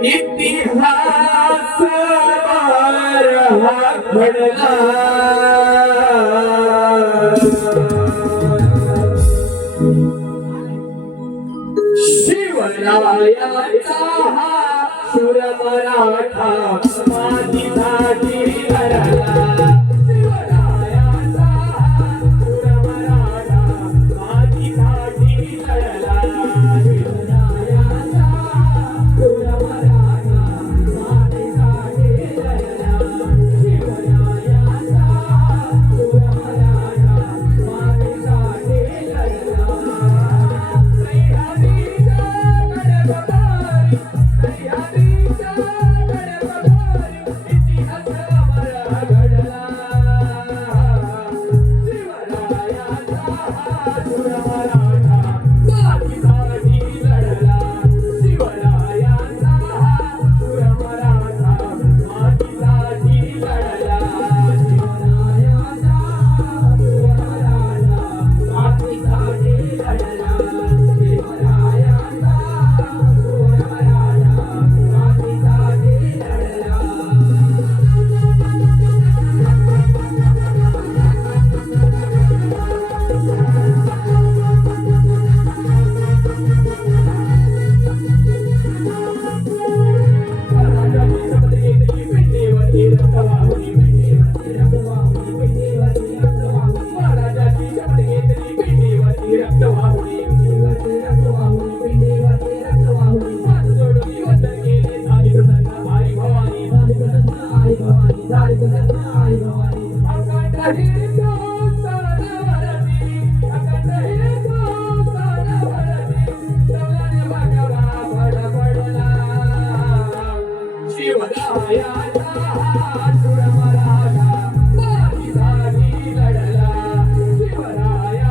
इतिहास घडला शिवरायाचा शूर मराठा माझीसाठी लढला शिवरायाचा शूर मराठा माझीसाठी लढला शिवरायाचा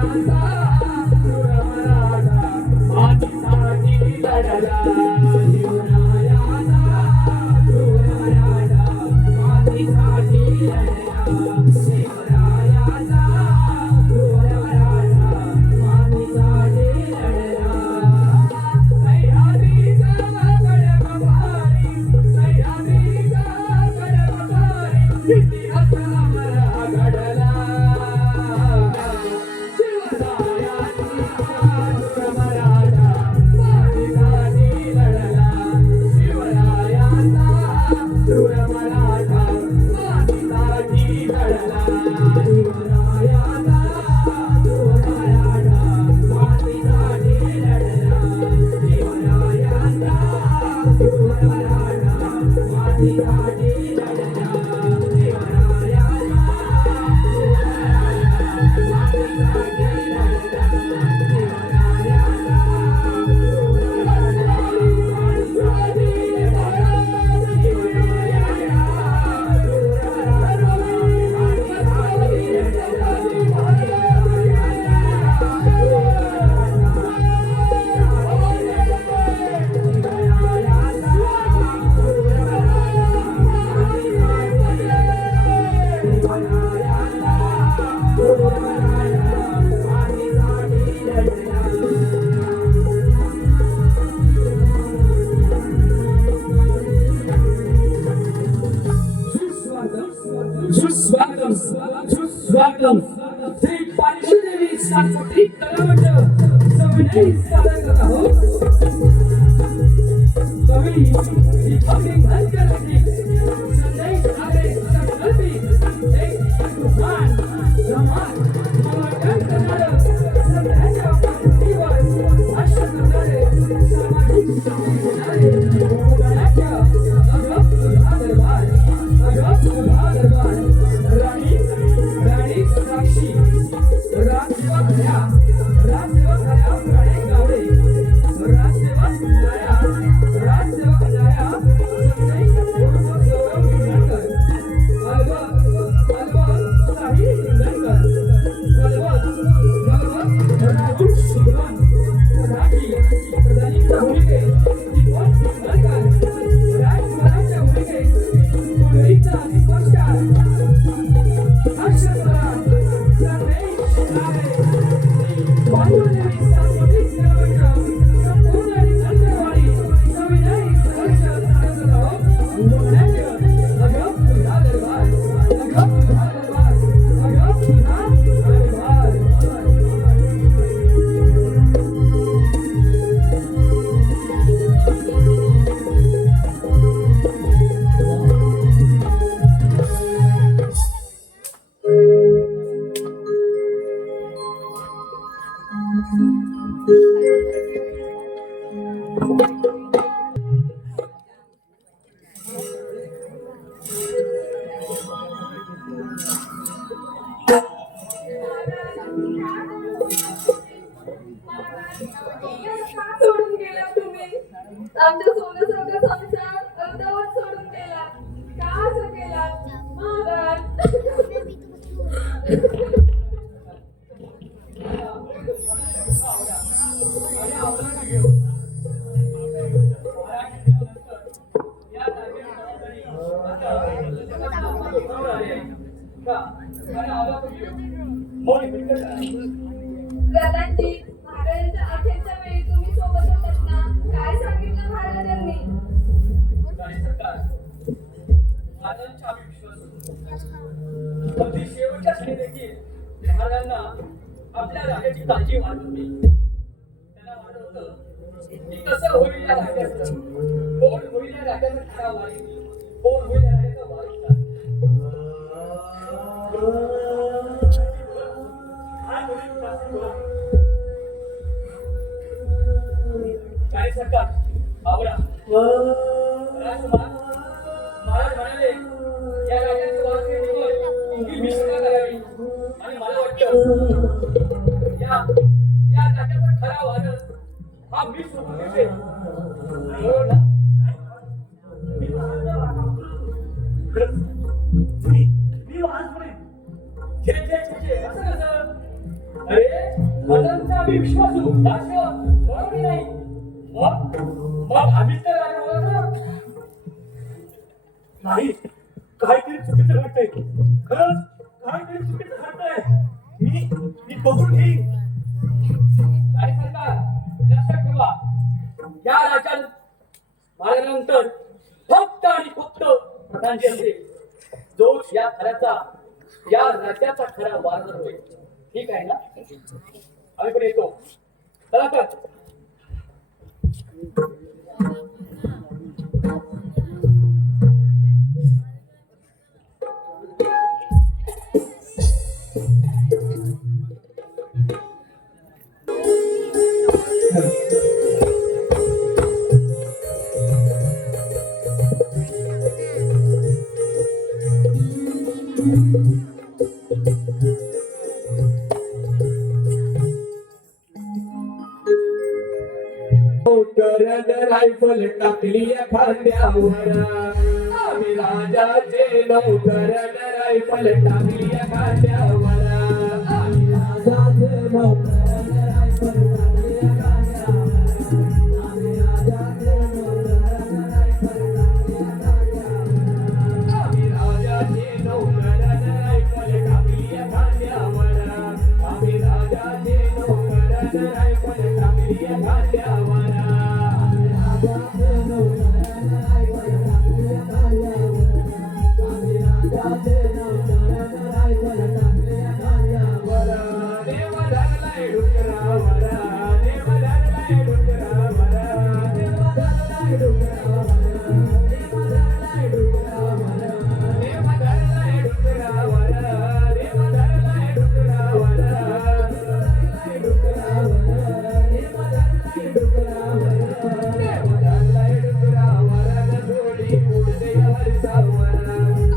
शूर मराठा माझीसाठी लढला शिवरायाचा शूर मराठा माझीसाठी लढला सुस्वागतम श्री पांडुदेवी साकोटी तळवट सविनय सादर हो कवी श्री भक्ती धनकर जी संदेश आले संकल्पी एक तुफान जमान मलाकन करणारं सगळ्यांच्या पाठीवर भाष्य करणारे सामाजिक समजणारे गाण्याच्या अगप सुधा दरबार राणी साक्षी राजवाड्या राजसेवक झाल्या पुराणे गावडे राजसेवक झाल्या संजय गौरव हिंगणकर अलवा साहिल हिंगणकर राहुल शिवराम राठी प्रधानीच्या भूमिके दीपक हिंगणकर राजकुमारांच्या भूमिके पुंडलिकचा स्पर्शार अक्षरा संदेश वायुदेवी सांस्कृतिक सेवांच्या संपूर्ण आणि अंतर्वाणी संविधानिक सहर्ष साधनासह उभारण्याचे अगम सुधा दरबार अगम सुधा दरबार अगम सुधा दरबार सोडून गेला तुम्ही आमच्या सोन्यासारखा संसार अर्धवट सोडून गेला का असं केला महाराज प्रधानजी महाराजांच्या अखेरच्या वेळी तुम्ही सोबत होतात ना काय सांगितलं महाराजांनी अगदी शेवटच्या क्षणी देखील महाराजांना आपल्या राजाची काळजी वाटत होती. त्यांना वाटत होतं की कसं होईल या राजाचं, कोण होईल या राजाचा खरा वारीस, कोण होईल या राजाचा वारीसदार. काय सरकार आवडा राजकुमार महाराज म्हणाले या राजाचं वारसे निवड ही मिश्र करावी आणि मला वाटतं या राजाचा खरा वारस हा मीच होऊन दिसेल. बरोबर ना? मी वाहन म्हणेन. छे, छे, छे, छे, असं कसं? अरे महाराजांचा आम्ही विश्वासू दासव बरोबर की नाही? मग आम्हीच तर राजा होतो. नाही काहीतरी चुकीचं घडतंय खरंच काहीतरी चुकीचं घडतंय मी बघून घेईन. आणि सरकार लक्षात ठेवा या राज्यात महाराजांनंतर फक्त आणि फक्त प्रधानजी असेल जोच या राज्याचा खरा वारस होईल. ठीक आहे ना? आम्ही पण येतो. चला तर रायफल टाकली खांद्यावर आम्ही राजाचे नौकर रायफल टाकली खांद्यावर आम्ही राजाचे नौकर रायफल टाकली खांद्यावर आम्ही राजाचे नौकर रायफल टाकली खांद्यावर आम्ही राजाचे नौकर रायफल टाकली खांद्यावर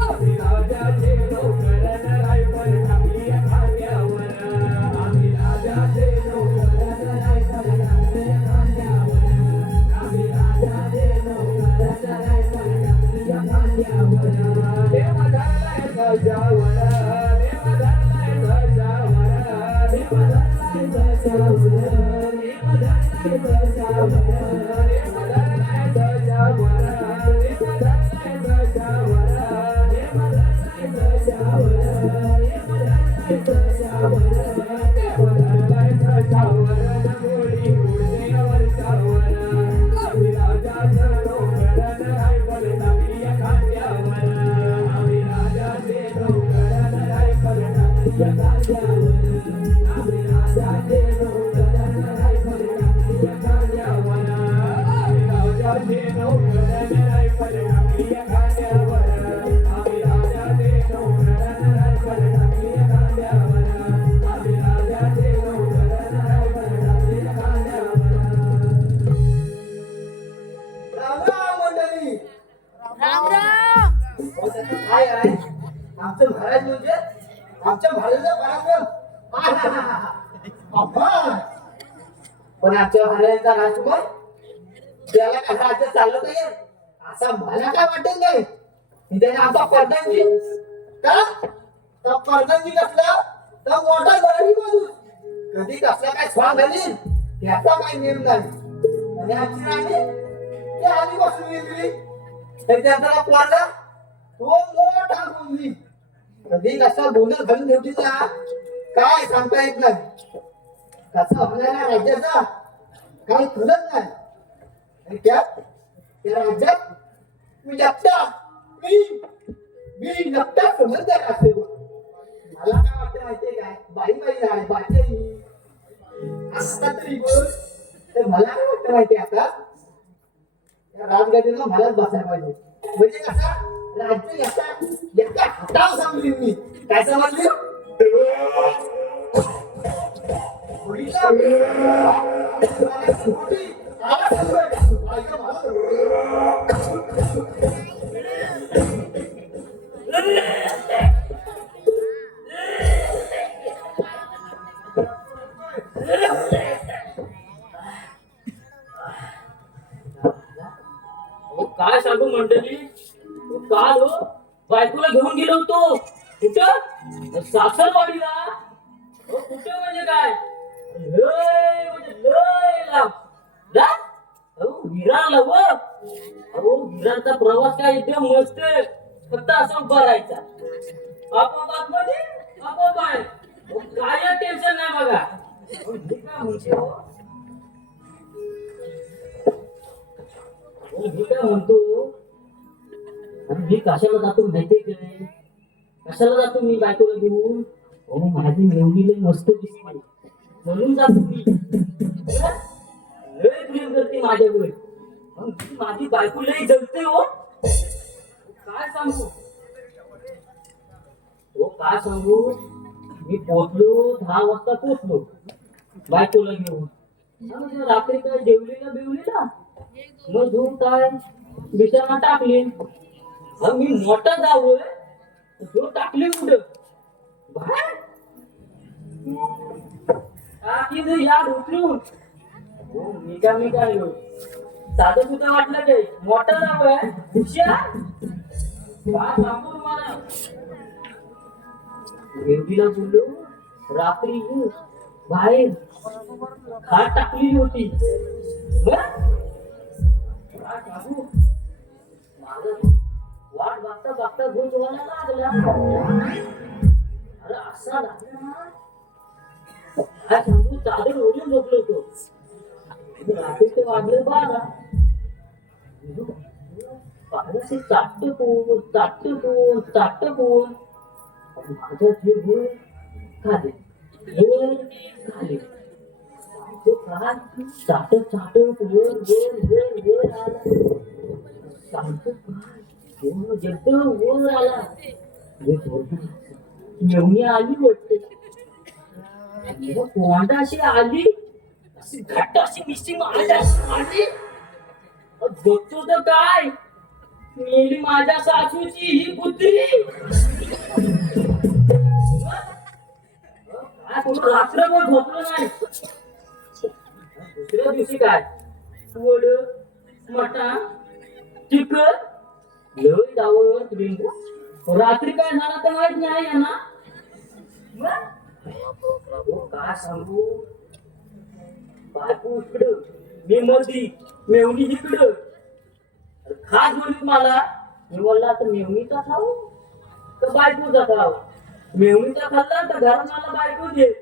आम्ही राजाचे नौकर रायफल टाकली खांद्यावर राजाचे मंडळी राम राम. काय आहे आमचं महाराज म्हणजे आमच्या महाराजाचा पराक्रम अफाट. पण आमच्या महाराजांचा राजकुमार त्याला कसा राज्य चाललं नाही असं मला काय वाटत नाही. त्याने आमचा परदानजी का परदानजी कसला तर मोठा गरीब माणूस कधी कसला काय स्वाद घालील त्याचा काही नेम नाही. आणि आमची राणी ते आधीपासून वेगळी तर त्यांचा पोरगा तो मोठा बोलली कधी कसा गोंधळ घालून ठेवती ना काय सांगता येत नाही. कसा आपल्याला राज्याचा काही फुलत नाही. आणि त्या राज्यात मी एकटा मी एकटा समजदार असते. मला काय वाटतं माहितीये काय बाई आहे बाई आता तरी बोल. तर मला काय वाटतं माहितीये आता या राजगादीला मलाच बसायला पाहिजे. म्हणजे कसा राज्य एका हातावर सांगली मी काय समजली. काय सांगू मंडळी काल बायकोला घेऊन गेलो होतो कुठं सासरवाडीला. कुठं म्हणजे काय लय म्हणजे लय लांब जा. विरारला विरारचा प्रवास काय एकदम मस्त फक्त असा उभा राहायचा आपोआप आतमध्ये आपोआप बाहेर. काय टेन्शन नाही बघा. मी काय म्हणतो मी कशाला जातो माहितीये काय कशाला जातो मी बायकोला घेऊन. माझी मेवणीला मस्त दिसते म्हणून जातो मी. लय प्रेम करते माझ्याकडे माझी बायको लय जगते हो. काय सांगू मी पोचलो 10 वाजता पोचलो बायकोला घेऊन. रात्री काय जेवलीला बिवलीला मग झोप काय बिछाना टाकली. मी मोठा जावं जो टाकली कुठं बाहेर टाकी या उचलून. मी काय साधं सुद्धा वाटलं काय मोठा जावं हुशार. काय सांगू तुम्हाला देवीला बोललो रात्री बाहेर खाट टाकली होती. वाट बघता बघता झोप व्हायला लागला. अरे असा लागला काय सांगू चादर ओढून झोपलो होतो. रात्री ते वाजले 12. चाटत कोण माझा जीव खाली खाली चाटत वर आला. मेवणी आली वाटते कोंडा अशी आली अशी घट्ट अशी मिसिंग आली. बघतो तर काय मेली माझ्या सासूची ही बुद्धी. काय कोण रात्रभर झोपलं नाही. दुसऱ्या दिवशी काय वड मटा चिकन लय दावत लिंबू. रात्री काय झाला तर माहित नाही ना. हो, काय सांगू बायको इकडं मी मधी मेवणी इकडं खास म्हणत मला मी बोलला आता मेवणीचा खाऊ तर बायकोचा खाऊ मेवणीचा खाल्ला तर घरात मला बायको दे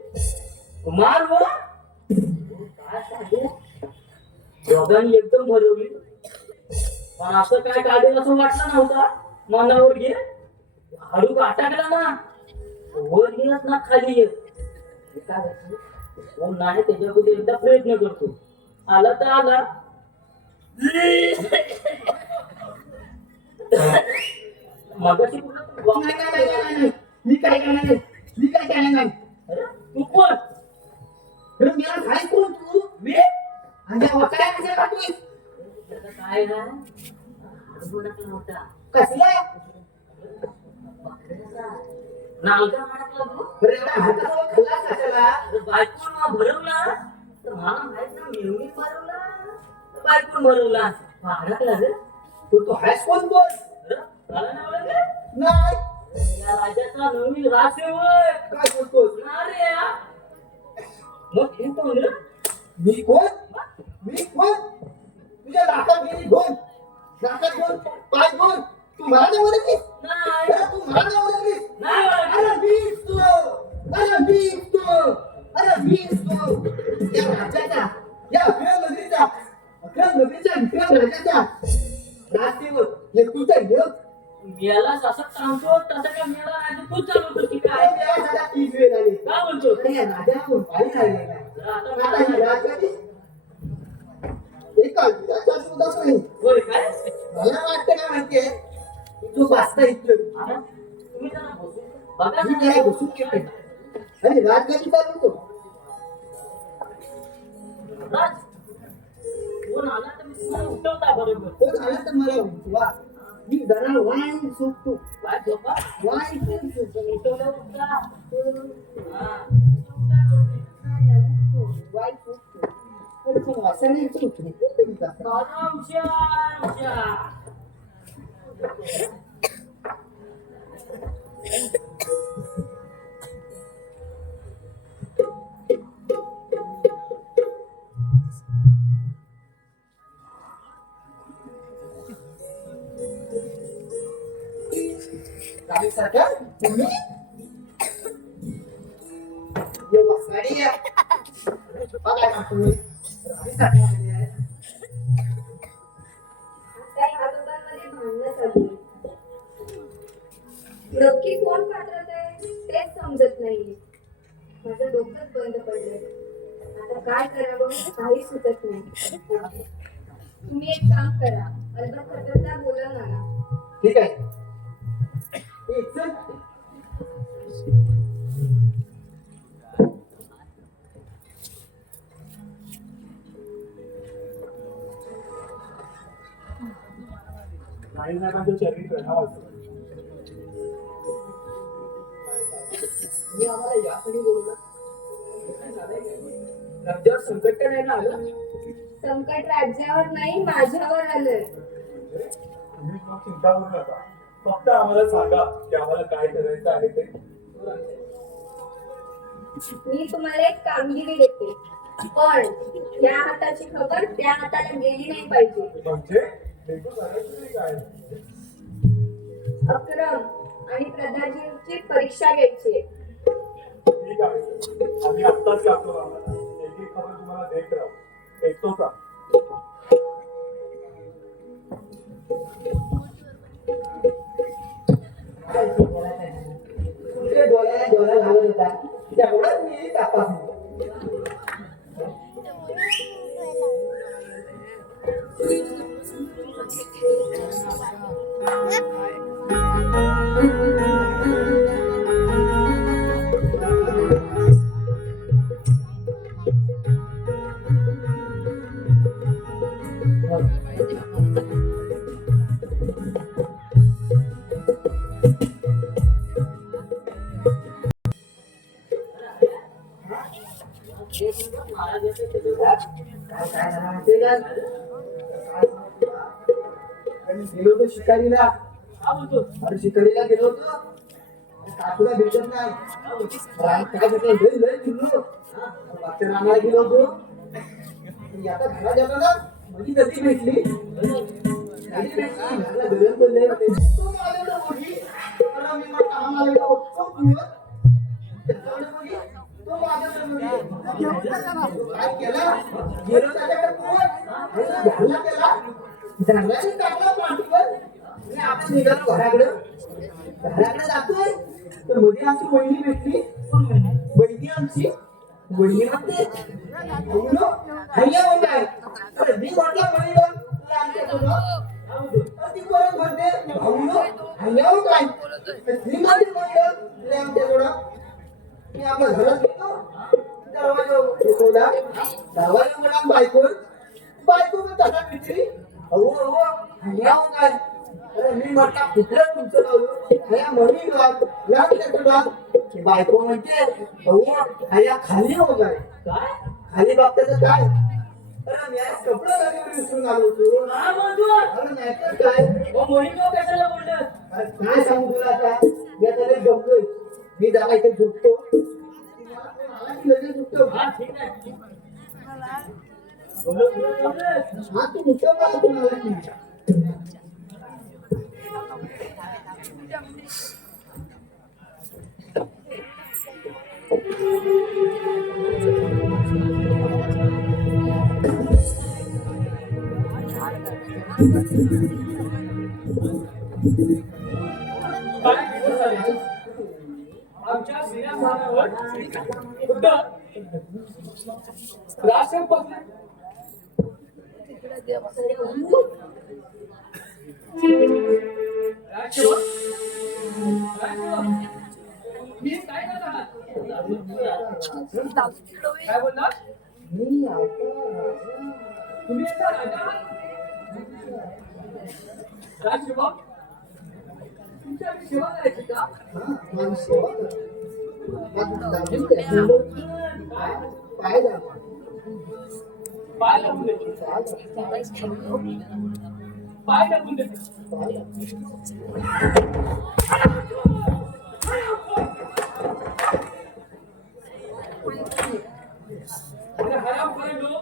मार हो काय सांगू दोघांनी एकदम भरवली पण असं काय काढेल असं वाटलं नव्हता मनावर घे हळू टाकला ना वर येत ना खाली येत हे काय होतं? कोण नाही त्याच्याकडे एकदा प्रयत्न करतो आला तर आला मगाशी कुठं नाही, नाही, नाही, नाही, नाही. मी काय करणार नाही मी काय करणार नाही अरे, तू कोण अरे मला काय कोण तू मी आणि काय कशा काढतोय त्याचं काय ना अडवणा होता कसला नालगा म्हणा तू अरे एवढा हातावर खल्ला कशाला बायकोन भरवला तर मला माहित ना मेवणी भरवला बायकोन भरवला अडकला रे तू हायस कोण बोल मला नाही ओळखलं? नाही या राजाचा नवीन राजसेवक काय बोलतोस ना रे या. मग हे कोण रे मी कोण मी कोण तुझ्या नाकात गेली दोन नाकात दोन पाय दोन तू मला नाही ओळखलीस नाही अरे तू मला नाही ओळखलीस नाही ओळखलं. अरे मीच तू अरे मीच तू अरे मीच तू या राजाचा या अकरा नगरीचा विक्रम राजाचा राजसेवक हे तुझा योग मेलाच असं सांगतो तसं काय मेला नाही तर तूच चालवतो की काय काय वेळा 30 वेळ झाली काय बोलतो अरे या राजाहून काही राहिलं नाही आता ही राजगादी एका विराचा सुद्धा नाही होय काय मला वाटतं काय माहितीये तू बसता इथलं आता तुम्ही जरा बसून बघा मी ना. जरा बसून घेते आणि राजगादी चालवतो राज, कोण आला तर मी तुम्हाला उठवता बरोबर कोण आला तर मला वा मी जरा वाईन सुटतो काय झोपा वाईन सुटतो उठवलं उठा हा वाईन सुटतो अरे पण वासने सुटतो आरामशा राणी सरकार तुम्ही ये वासनाडी या बघा ना तुम्ही राणी सरकार आली आहे. काही आजोबांमध्ये भांडणं चालली नक्की कोण पात्रत आहे तेच समजत नाहीये माझं डोकंच बंद पडलंय आता काय करावं काही सुचत नाही तुम्ही एक काम करा अलबत खबरदार बोला ना ठीक आहे ए, चल. नाही नाकांचं चरित्र नाव असतं मी आम्हाला यासाठी बोलला राज्यावर संकट नाही ना आलं संकट राज्यावर नाही माझ्यावर आलंय तुम्ही मग चिंता करू नका फक्त आम्हाला सांगा की आम्हाला काय करायचं आहे ते मी तुम्हाला एक कामगिरी देते पण या हाताची खबर त्या हाताला गेली नाही पाहिजे म्हणजे नेमकं करायचं तरी काय अक्रम आणि प्रदाजींची परीक्षा घ्यायची ठीक आहे आम्ही आत्ताच जातो आम्हाला एक एक खबर तुम्हाला देत राहू ऐकतो का तुमच्या डोळ्याला डोळा घालत होता तेवढंच मी तपासणी काय झालं माहितीये का? आम्ही गेलो होतो शिकारीला हा बोलतो अरे शिकारीला गेलो होतो काकूला भेटत नाही काय भेटलं लय लय फिरलो मागच्या रानाला गेलो होतो आता घरात जातो ना माझी नदी भेटली नदी भेटली घराला धरण बोलले होते तो माझ्याकडे बोलली मला मी मग कामाला गेलो होतो त्याच्याकडे बोलली तो माझ्याकडे बोलली काय केलं गेलो त्याच्याकडे पोहोच घालला त्याला धरल्याने टाकला पाठीवर आणि आपण निघालो घराकडे जातोय तर मध्ये आमची बहिणी भेटली बहिणी आमची बहिणी म्हणते हय्या काय अरे मी म्हटलं बहिणी ती परत म्हणते हय्या काय मी माझी बहिणी आमच्याकडं मी आपल्या घरात गेलो दरवाजा उघडा बायको पण तसा विचारी अहो हय्या काय अरे मी म्हटलं कुठलं तुमचं लावलं म्हणून लाग त्याचं लाग बायको म्हणते अहो हया खाली हो काय खाली बाबत्याचं काय अरे मी आज कपडे घालून विसरून आलो होतो अरे नाहीतर काय कशाला बोललं अरे काय सांगू तुला आता मी त्याला गमलोय मी जरा इथे झुकतो लगेच झुकतो हा ठीक आहे हा तू मुठं मला तुम्हाला की आमच्या सिंहासनावर खुद्द राशन बसले मी काय करणार काय बोलणार मी आता तुम्ही आता राजा राजसेवक तुमच्या आम्ही सेवा करायची का काय झालं पाय लागून देते पाय लागून देते हराम करेलो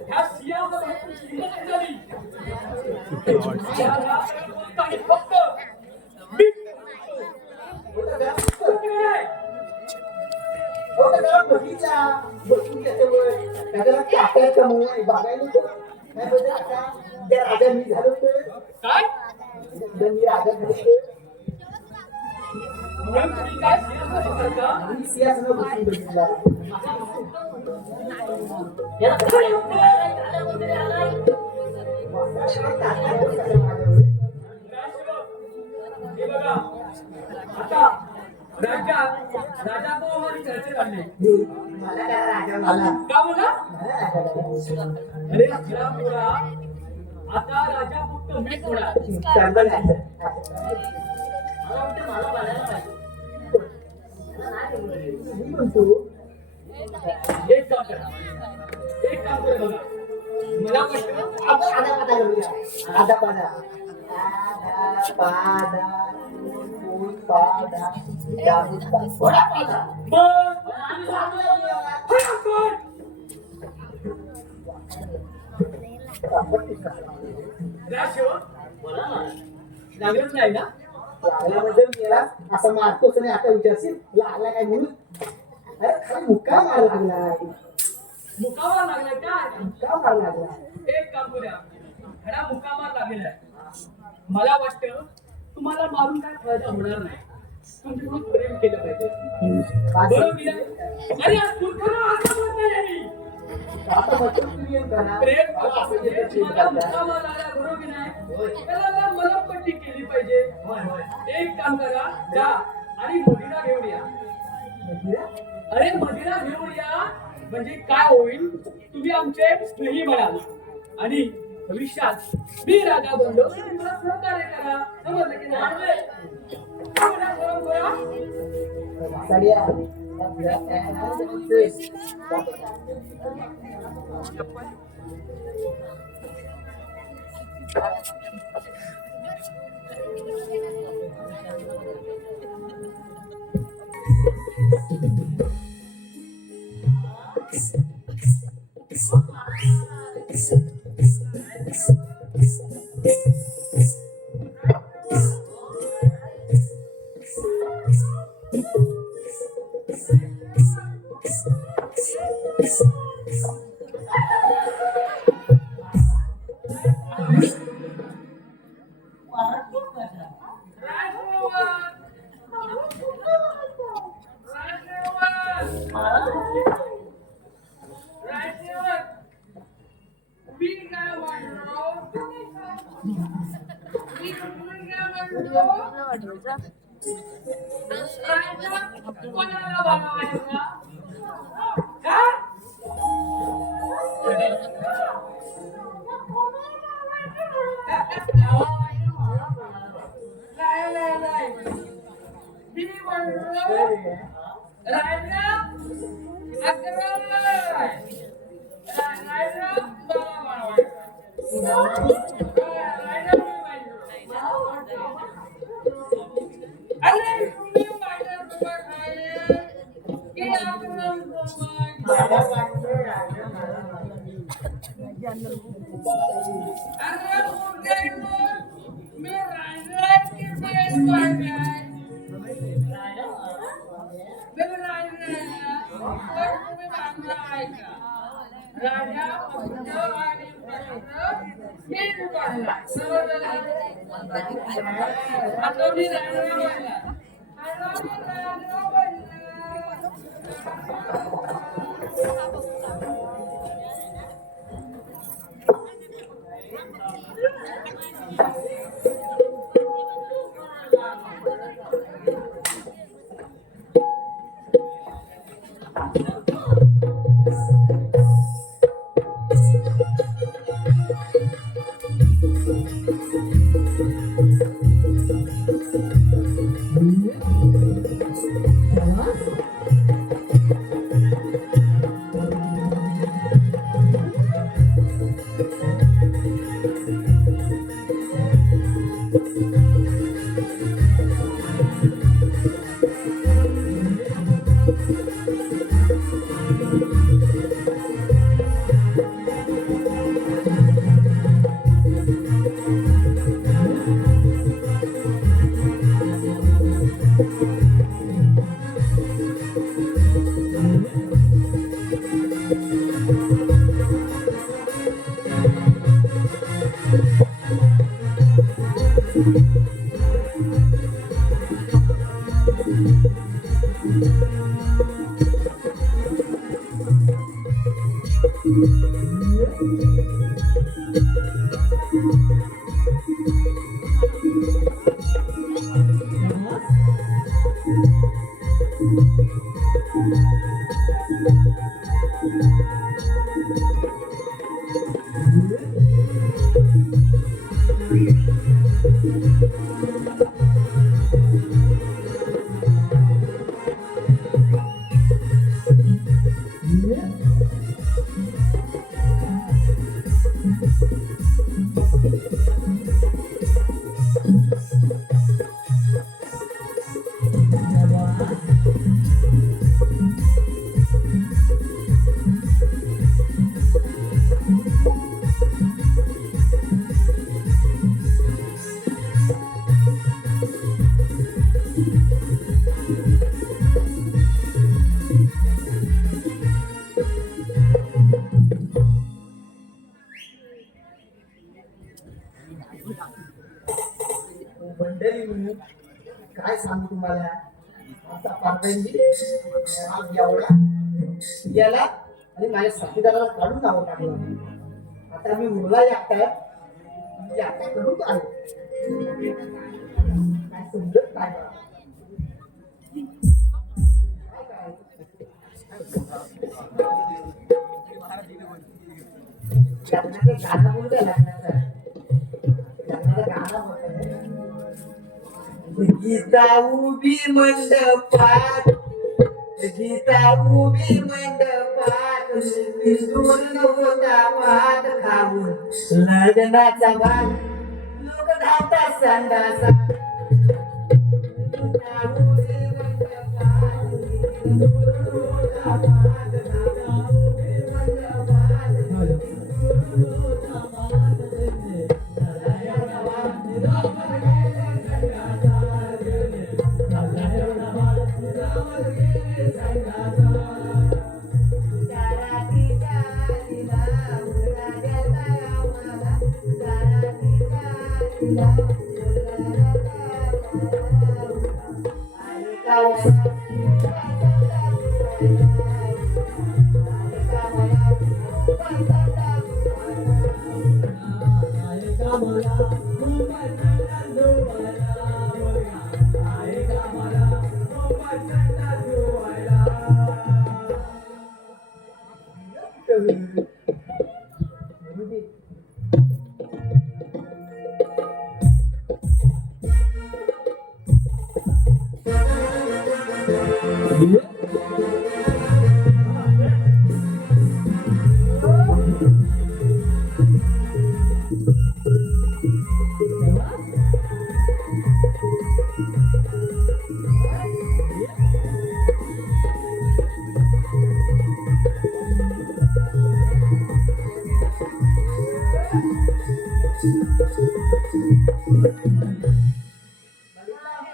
ह्या सिंहासनावर झाली फक्त बगीचा बसून त्याच्यावर त्याला टाकायचं म्हणून बघायला नाही बघा आता त्या राजा मी झालो काय मी राजा झालो म्हणून तुम्ही काय सिंहासनावर करता मी सिंहासनावर बसून बघितला हे बघा आता राजा तो हमारी चर्चेत आणले मला काय राजा मला का बोला मला अरे रामपुरा आता राजा फक्त मीच होणार चांगलं आहे मला वाटतं मला बनायला पाहिजे मी म्हणतो एक काम करा बघा मला वाटतं आपण आधा पादा करूया आधा पादा लागत नाही ना लागला म्हणजे मेला असं मारतोच नाही आता विचारशील लागला काय म्हणून अरे खाली मुक्का मार लागला मुकावा लागलाय काय मुक्का मार लागला एक काम करूया खरा मुकामा लागलेला आहे मला वाटतं तुम्हाला मारून काय फायदा होणार नाही तुमच्याकडून प्रेम केलं पाहिजे बरोबर की नाही? अरे आज मूर्खाला असं म्हणत नाही आहे. आता बच्चन प्रियम करा प्रेम म्हणजे तुम्हाला मुकामा लागला बरोबर की नाही त्याला ना मनपट्टी केली पाहिजे एक काम करा जा आणि मदिरा घेऊन या अरे मदिरा घेऊन या म्हणजे काय होईल तुम्ही आमचे स्नेही म्हणाल आणि भविष्यात मी राजा बनलो तुम्हाला सहकार्य करा समजलं की नाही साडिया मंडळी काय सांगू तुम्हाला आता पार्वती एवढा गेला आणि माझ्या साथीदाराला काढून नावं टाकलं. आता मी मुला एकटा करू काय समजत काय गाणं बोलतोय लग्नाचं गाणं बोलतोय गीता उभी मंडपात गीता उभी मंडपात दूर होता भात खाऊन लग्नाचा भात लोक धावतात संडासा गीता उभी मंडपात दूर होता भात खाऊन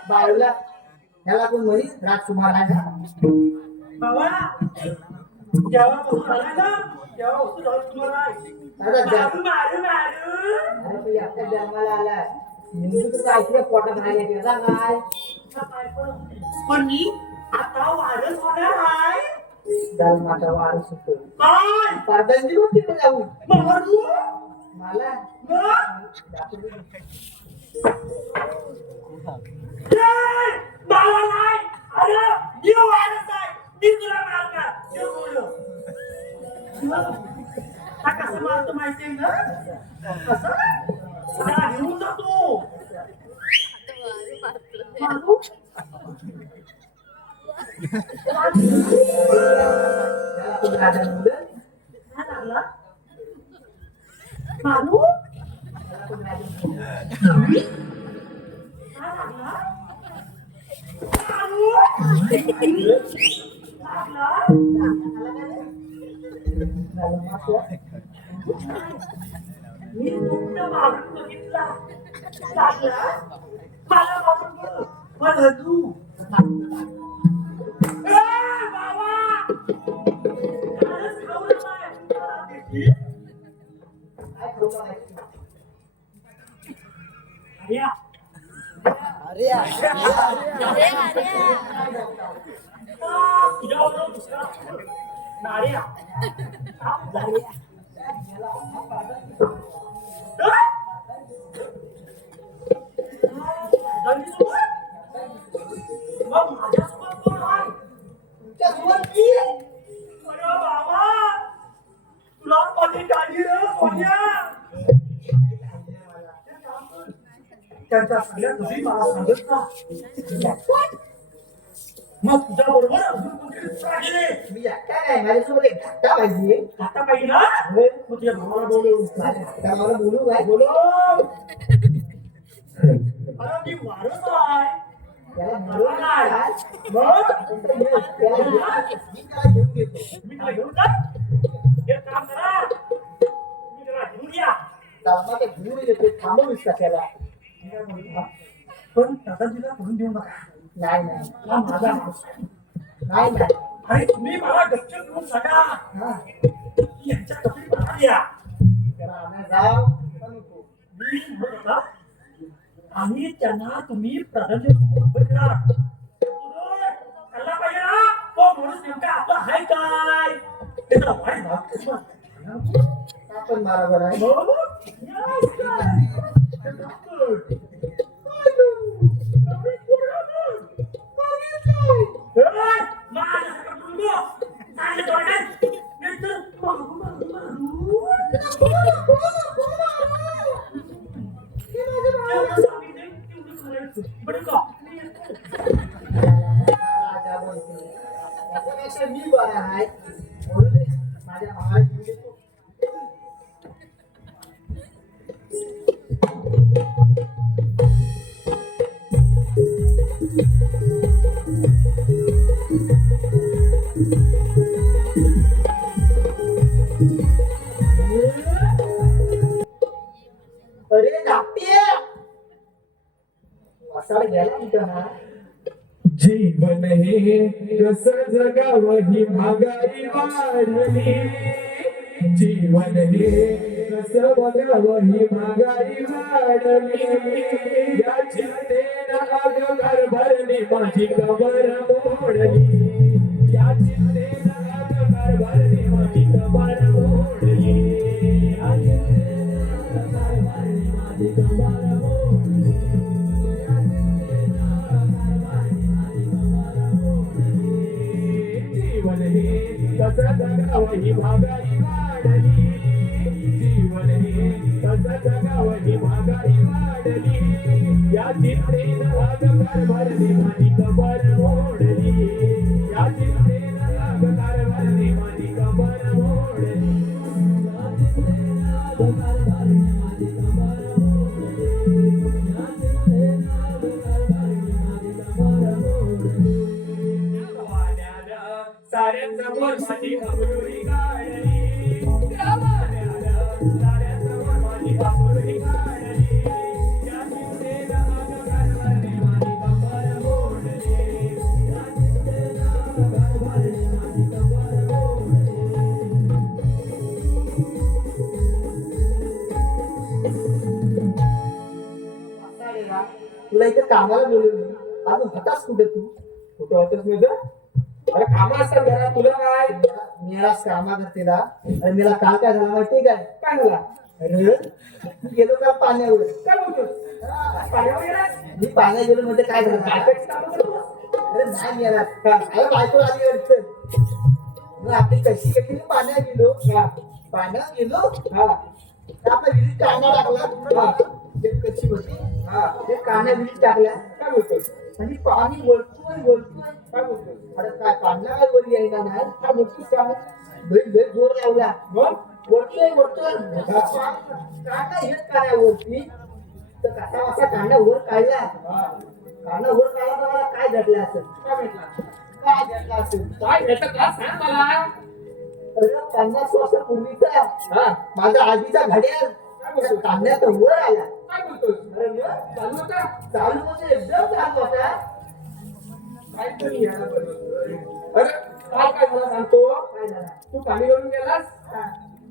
बाळूला ह्याला कोण म्हणी राजकुमार आहे का? बाबा जेव्हापासून आला ना तेव्हापासून राजकुमार आहे. आता जा- मारू मारू मारू. अरे तू एकटा जन्माला आलाय नेमकी तू काय तुझ्या पोटात राहिले त्याचा काय पण मी आता वारस होणार आहे. जन्माचा वारस होतो काय पारदंडी होती का जाऊ मारू मला मग? नाही, मला नाही. अरे मी वारस आहे. मी तुला मारणार. मी बोललो. हा कसं मारतो माहितीये ना? कसं? त्याला घेऊन जातो. मारू? त्याला तू राजा म्हणलं काय लागला? मारू? त्याला तू राजा म्हणलं काय लागला? मारू? लागला? मी तुमच्या मारून बघितला. लागला? मला मारून बघ. मला तू. ए, बाबा! कालच खाऊ नका. काय करू करायचं? या. तुझ्याबरोबर दुसरा नार्या. नार्या. दंडीसोबत? मग माझ्यासोबत कोण आहे? तुमच्यासोबत मी आहे. अरे बाबा, तुला कधी काढली रे सोन्या? त्यांच्या सगळ्या तुझी मला सांगत का? मग तुझ्या बरोबर अजून कुठे राहिले? मी एकटा नाही माझ्यासोबत एक धाकटा पाहिजे आता पाहिजे ना? होय. मग तुझ्या भावाला बोलव. माझ्या धाकटा मला बोलू काय बोलव. अरे मी वारस आहे. त्याला बोलू काय मग त्याला मी त्याला घेऊन येतो मी तुला घेऊन जा. एक काम करा, मी त्याला घेऊन या. त्याला ते घेऊन येतो थांबवूस का त्याला पण दादाजीला करून देऊ नका. नाही नाही हा माझा माणूस आहे. नाही नाही आणि तुम्ही मला गच्च करून सांगा हा की यांच्या कपडी मला द्या. त्याला आणायला जाव पण नको. मी म्हणत होता, आणि त्यांना तुम्ही प्राधान्य उभं करा. कळला पाहिजे ना, तो माणूस नेमका आपला आहे काय ते तर वाईट भाग. आपण बरोबर आहे राजा बोलतो. त्याच्यापेक्षा मी बरा आहे म्हणून माझ्या भावाला घेऊन येतो. अरे धाकटे असा गेला कुठं हा जीवन हे कस जगावं ही महागाई वाढली जीवन हे कसं बघावं ही महागाई वाढली या चिंतेनं अगं घर भरली माझी कबर मोडली या चिंतेनं अगं घर भरली माझी कबर मोडली या चिंतेनं अगं घर भरली माझी कबर मोडली या चिंतेनं अगं घर भरली माझी कबर मोडली जीवन हे कसं जगावं ही महागाई वाढली जीवन हे कसं जगावं ही महागाई वाढली या चिंतेनं अगं घर भरली माझी कबर मोडली या चिंतेनं अगं घर भरली माझी कबर मोडली या चिंतेनं अगं घर भरली माझी कबर मोडली या चिंतेनं अगं घर भरली माझी कबर मोडली साऱ्यांसमोर माझी अमरुरी काढली त्या वाऱ्याला साऱ्यांसमोर माझी अमरुरी काढली या चिंतेनं अगं घर भरली माझी कबर मोडली या चिंतेनं अगं घर भरली माझी कबर मोडली तुला इथे कामाला बोलवलं अजून होतास कुठे तू कुठं होतच नाही तर अरे कामं असतात घरात तुला काय मिळास कामा करतेला आणि मला काल काय झालं माहितीये काय काय झाला अरे गेलो का पाण्यावर काय बोलतोस पाण्यावर गेलास? मी पाण्यात गेलो म्हणजे काय झालं बायकोची कामं करतोस? अरे नाही गेला अरे बायको आली वाटतं मग आपली कशी गेली पाण्यात गेलो पाण्यात गेलो हा तर आपला विहिरीत कांदा टाकला ते कशी होती ते कांदा विहिरीत टाकल्या काय बोलतोस आणि पाणी वळतोय काय बोलतोस अरे काय पांढरा काय वर यायला नाही काय बोलतोस काय लय जोर लावला मग वरतोय कांदा हेच काढ्यावरती तर कसा असा कांदा वर काढला हा कांदा वर काढला तर मला काय घडलं असेल काय भेटला काय घडलं असेल काय भेटत का सांग मला अरे 50 वर्षापूर्वीचा हा माझा आजीचा घड्याळ त्या कांद्यात वर आला काय बोलतोस अरे मग चालू होता चालू म्हणजे एकदम चालू होता काहीतरी यायला बनवतोय. अरे काय काय मला सांगतो काय झालं तू पाणी भरून गेलास हा,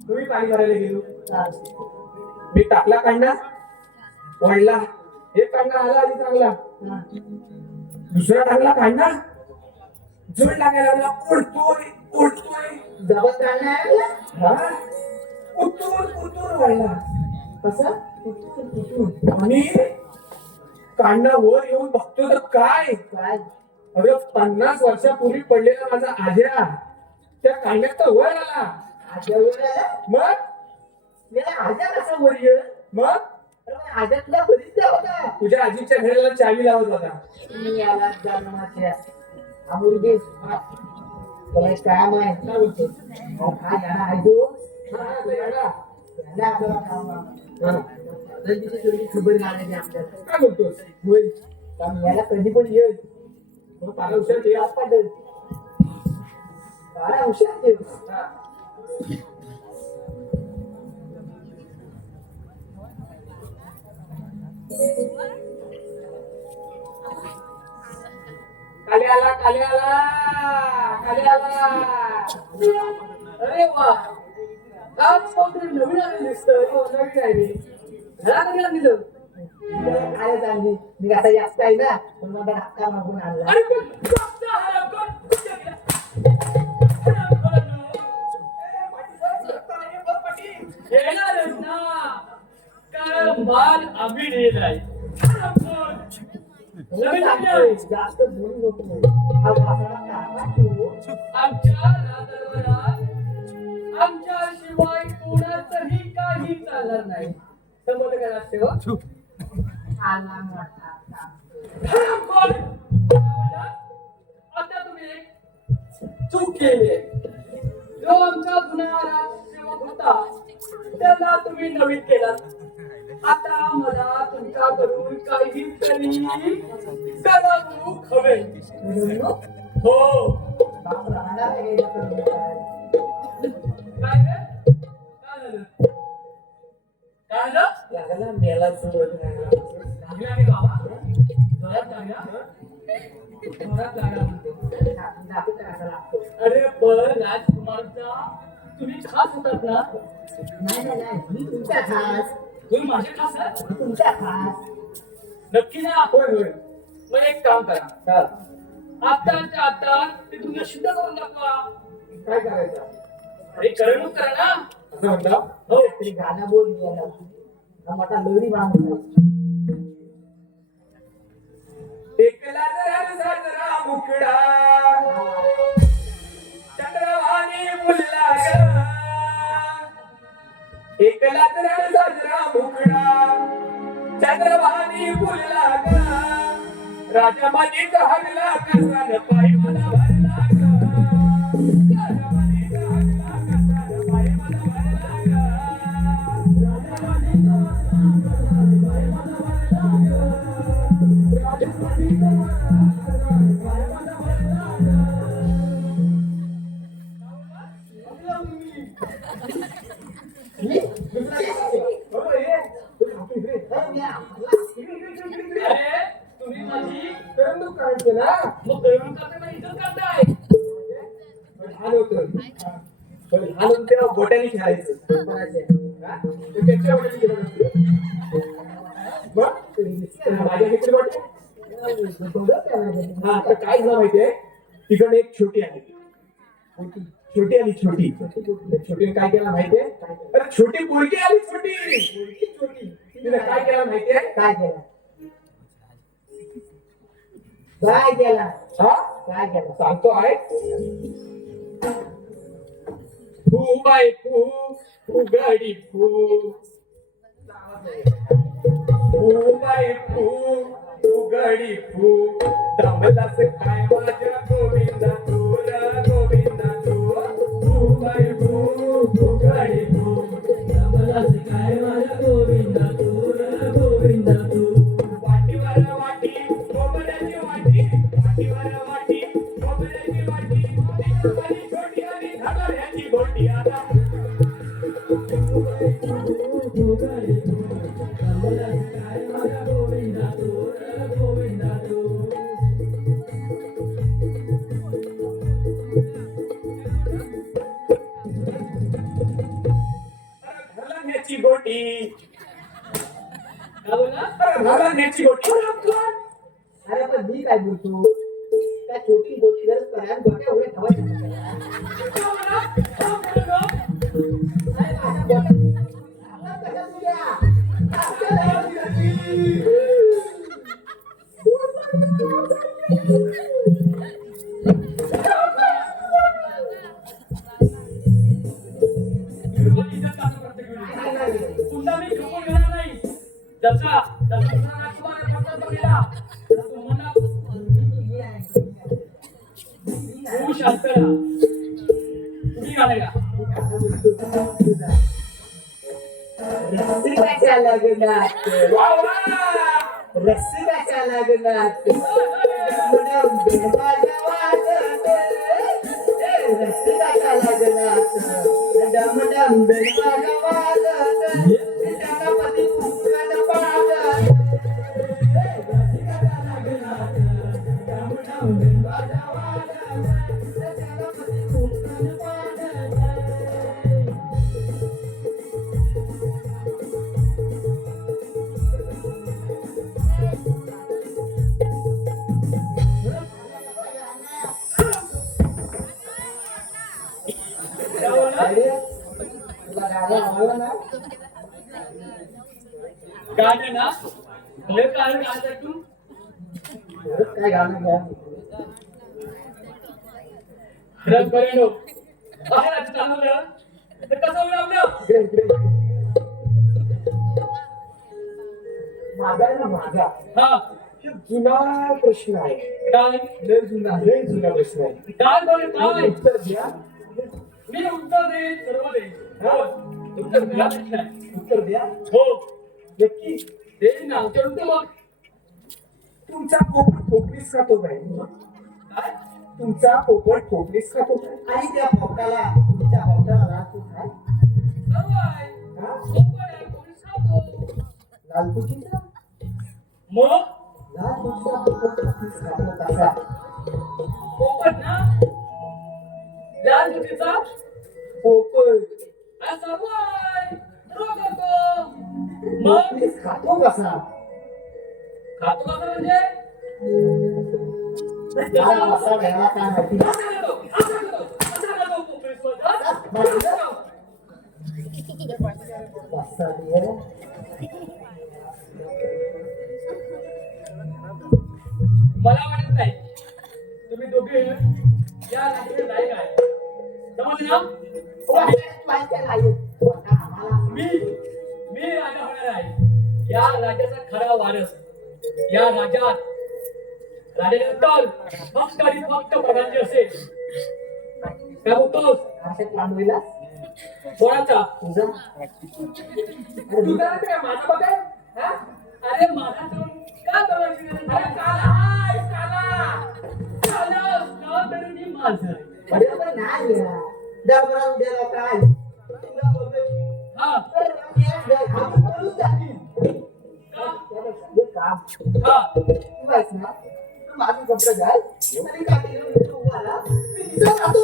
तुम्ही पाणी भरायला गेलो चालतं. मी टाकला कांदा वाढला एक कांदा आला आधी चांगला हा. दुसरा टाकला कांदा जोड लागायला लागला उडतोय डबल कांदा आहे ना? हा उतून वाढला कसं आणि कांदा वर येऊन बघतो तर काय काय अरे 50 वर्षापूर्वी पडलेला माझा आज्या त्या कांद्यात तर वर आला आज्या वर आला मग मेरा आज्या कसा वर येईल मग अरे मग आज्या तुला बरीच होता तुझ्या आजीच्या घराला चावी लावत होता मी आला जाणमाच्या अमृते तुला एक काम आहे काय बोलतो हा जाणा आहे तो हा, याला. याला आपल्याला काम आहे. हा, रणजितची थोडी खबर घालायची आपल्याला काय बोलतोस होय कारण याला कधी पण येईल मग पारा उशीर ठेव. आज पाठव काय हुशार ठेव हा. खाली आला अरे वा आज कोणतरी नवीन आलेलं दिसतंय नवीन आहे मी. घरा कधी आणलं काय चालली मी आता जास्त आहे ना पण मला धक्का मागून आणला अरे पण जास्त हरामखोर कुठे गेला? हरामखोरांनो. येणारच ना कारण माल आम्ही दिलाय हरामखोर. नवीन आहे. जास्त बोलू नको हा वासना कामा तू आमच्या राजदरबारात आमच्याशिवाय कोणाचंही काही चालणार नाही समजलं का राजसेवक? आला मोठा हरामखोर. आता तुम्ही एक चूक केली जो आमचा जुना राजसेवक होता त्याला तुम्ही नवीन केला आता मला तुमच्याकडून काहीतरी करमणूक हवे हो बाप राहणार आहे याच्याकडे काय. काय रे? काय झालं काय झालं लागला मेला सोबत लागला रे बाबा जोरात लागला जोरात लागला म्हणतो लागतो अरे पण राजकुमारचा तुम्ही खास होतात ना? नाही मी तुमच्या खास तुम्ही माझे खास आहात? तुमच्या खास नक्की ना? होय होय मग एक काम करा, हा, आताच्या आता ते तुम्ही सिद्ध करून दाखवा. काय करायचं अरे करमणूक करा ना. असं म्हणता हो. तरी गाणं बोल गेला हा मोठा लोरी बांधला एकला जरा साजरा मुकडा चंद्रवाणी मुलला ग एकला जरा साजरा मुकडा चंद्रवाणी मुलला ग राजा मनीचा हरला कसा पाय मला भरला ग राजा मनीचा हरला कसा पाय मला भरला ग राजा मनीचा हरला पाय मला भरला ग राजा मनीचा हरला पाय मला भरला मी अरे तुम्ही माझी करमणूक करायची ना मग करमणूक करता मला इज्जत करताय. लहान होतं पण लहान होतं तेव्हा बोट्याने खेळायचं हा? ते त्यांच्या बोट्याने खेळत होतं. मग? माझ्या किती बोटे? हा तर काय झालं माहितीये तिकडे एक छोटी आली छोटी आली छोटी छोटीने काय केलं माहितीये अरे छोटी पोरगी आली छोटी तिने काय केलं माहितीये काय केला काय केला हा काय केला सांगतो आहे फू बाय फू गडी फू बाय फू गडी फू दमलास काय माझ्या गोविंदा तू बाय फू गडी फू दमलास काय माझ्या गोविंदा तू वाटीवर वाटी कोबऱ्याची वाटी वाटीवर वाटी कोबऱ्याची वाटी तिकडे छोटी आणि घागऱ्याची गोटी आता घालण्याची गोटी काय बोलला? घालण्याची गोटी अरे पण मी काय बोलतो त्या छोटी गोटी जर पर्यंत गोट्या उभे ठेवायचे तुमचा मी झोपून घेणार नाही. जसा राजकुमार फक्त बघितला तर तुम्हाला खूप शांत राहा. तुम्ही घालायला रस्सी कशा लागणार रस्सी कशा लागणार रस्सी कशा लागणार डम डम बेलवाला वाजत गणपती फुंकन पाजत रस्सी कशा लागणार डम डम बेलवाला वाजत गणपती फुंकन पाजत काय बोलला? तुला गाणं आवडलं ना गाणं ना लय काय गाणं तू काय गाणं घ्या रंगभरणो बाहेर चालवलं तर कसं होईल आपलं? माझा आहे ना माझा हा हे जुना प्रश्न आहे काय लय जुना प्रश्न आहे काय बोल काय उत्तर द्या मी उत्तर देईन सर्व देईन. हा? उत्तर द्या नाही. उत्तर द्या हो नक्की देईन ना उत्तर मग तुमचा पोपट ठोकलीस खातो काय काय तुमचा पोपट ठोकलीस खातो काय आणि त्या पोटाला तुमच्या पोटाला राहतो काय सर्व आहे. हा? सोपं आहे, कोणी सांगतो. लाल तुकीचा मग लाल तुकीचा पोपट नक्कीच खातो तसा पोपट ना लाल तुटीचा पोपट असं वय रोग येतो. मग मी खातो कसा खातो कसं म्हणजे मला कसा वेगळा काय माहिती कसा दे मला वाटत नाही तुम्ही दोघे या रात्रीला नाही काय समजलं मी राजा होणार आहे या राज्याचा खरा वारस या राज्यात राजानंतर फक्त आणि फक्त प्रधानजी असेल काय बोलतोस कोणाचा तुझा तुझा काय माझा बघा हा? अरे माझा जाऊन का करायची अरे काला हाय काला असला तरी मी माझं बरोबर नाही डबरा उद्याला काय तुला बोलतोय हा हा बोलून जातील काम हा तू आहेस ना तू माझे कपडे घाल आणि काठी तू मला मी तिथं जातो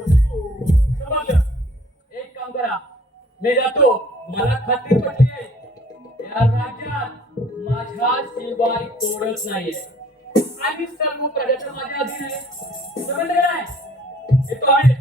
समजलं एक काम करा मी जातो मला खात्री पटली आहे या राज्यात माझ्या शिवाय कोणच नाहीये आणि सर्व प्रजाचं माझ्या अधीन आहे समजलं काय येतो आहे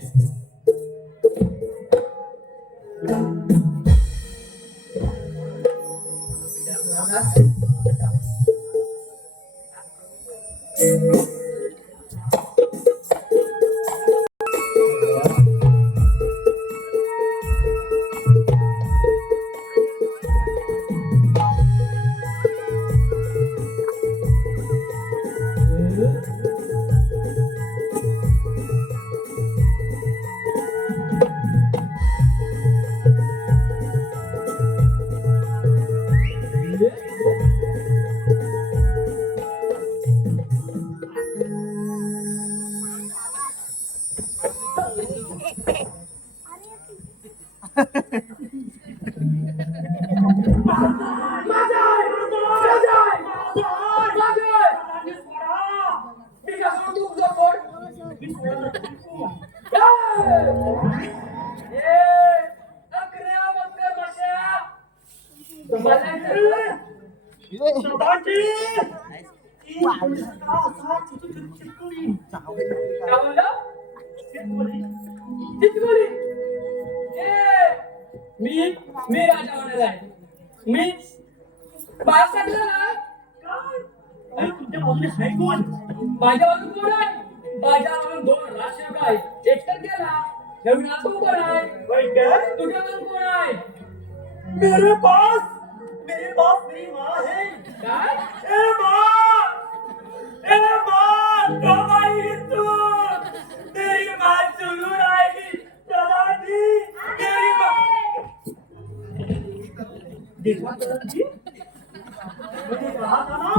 मी राजा होणार आहे मी बाळासाहेब तुमच्या बाजूने हाय कोण माझ्या बाजून कोण आहे माझ्यावरून दोन राजसेवक आहे एकटं गेला नवीन आता कोण आहे तुझ्या बाजून कोण आहे मेरे पास मेरी माँ है काय ए माँ कब आएगी तू मेरी माँ जरूर आएगी दादाजी मेरी माँ देखा दादाजी मैंने कहा था ना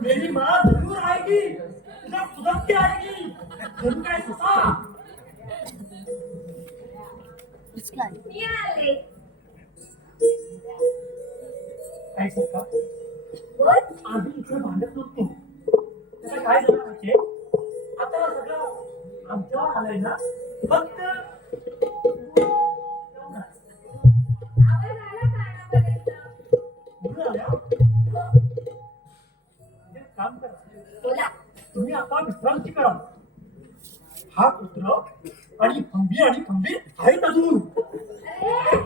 मेरी माँ जरूर आएगी जब सुधर के आएगी जरूर काय सुसा मी आले काय सका बोल आधी इथे भांडत नव्हतो त्याला काय झालं माहितीये आता सगळं आमच्यावर आलंय ना फक्त आवाज आला कानापर्यंत म्हणून आल्या एक काम करा बोला तुम्ही आता विश्रांती करा हा पुत्र आणि खंबीर आहेत अजून अरे